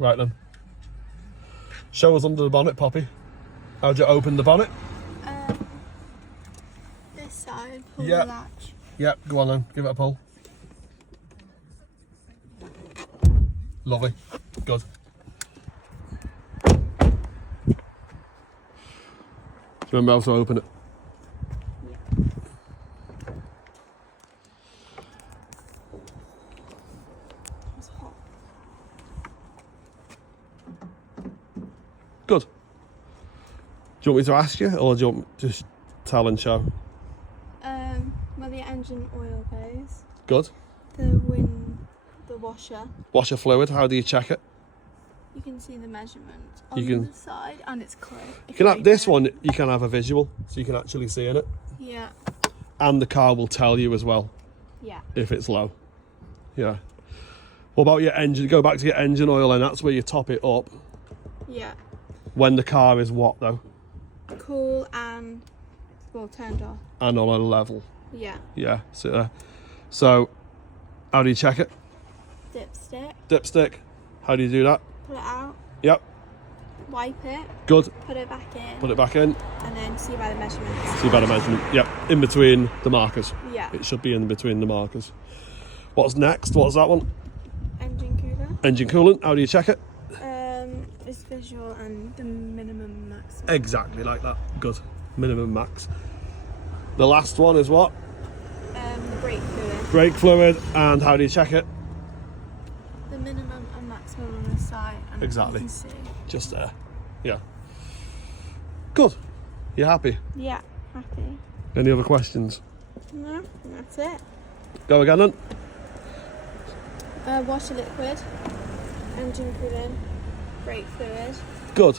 Right then. Show us under the bonnet, Poppy. How'd you open the bonnet? This side, pull Yeah. the latch. Yep, go on then, give it a pull. Lovely, good. Remember how to open it? Yeah. It's hot. Good. Do you want me to ask you, or do you want me to just tell and show? Where the engine oil goes, Good. the washer, Washer fluid, how do you check it? you can see the measurement You on can- the side, and it's clear. You can have this one, you can have a visual, so you can actually see in it. Yeah. And the car will tell you as well Yeah. if it's low. Yeah. What about your engine? Go back to your engine oil, and that's where you top it up. Yeah. When the car is what though? Cool and turned off. And on a level. Yeah. Yeah. So how do you check it? Dipstick. Dipstick. How do you do that? Pull it out. Yep. Wipe it. Good. Put it back in. Put it back in. And then see by the measurements. See better measurement. Yep. In between the markers. Yeah. It should be in between the markers. What's next? What's that one? Engine cooler. Engine coolant. How do you check it? It's visual and the minimum maximum. Exactly like that. Good. Minimum max. The last one is what? The brake fluid. Brake fluid. And how do you check it? The minimum and maximum on the side. And Exactly. You can see. Just there. Yeah. Good. You happy? Yeah. Happy. Any other questions? No, that's it. Go again then. Washer liquid. Engine coolant. Brake fluid. Good.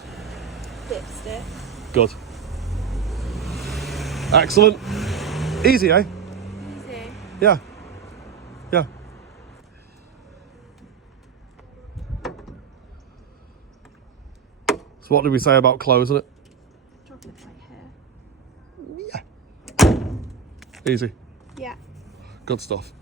Dipstick. Good. Excellent. Easy, eh? Easy. Yeah. Yeah. So what did we say about closing it? Drop it right here. Yeah. Easy. Yeah. Good stuff.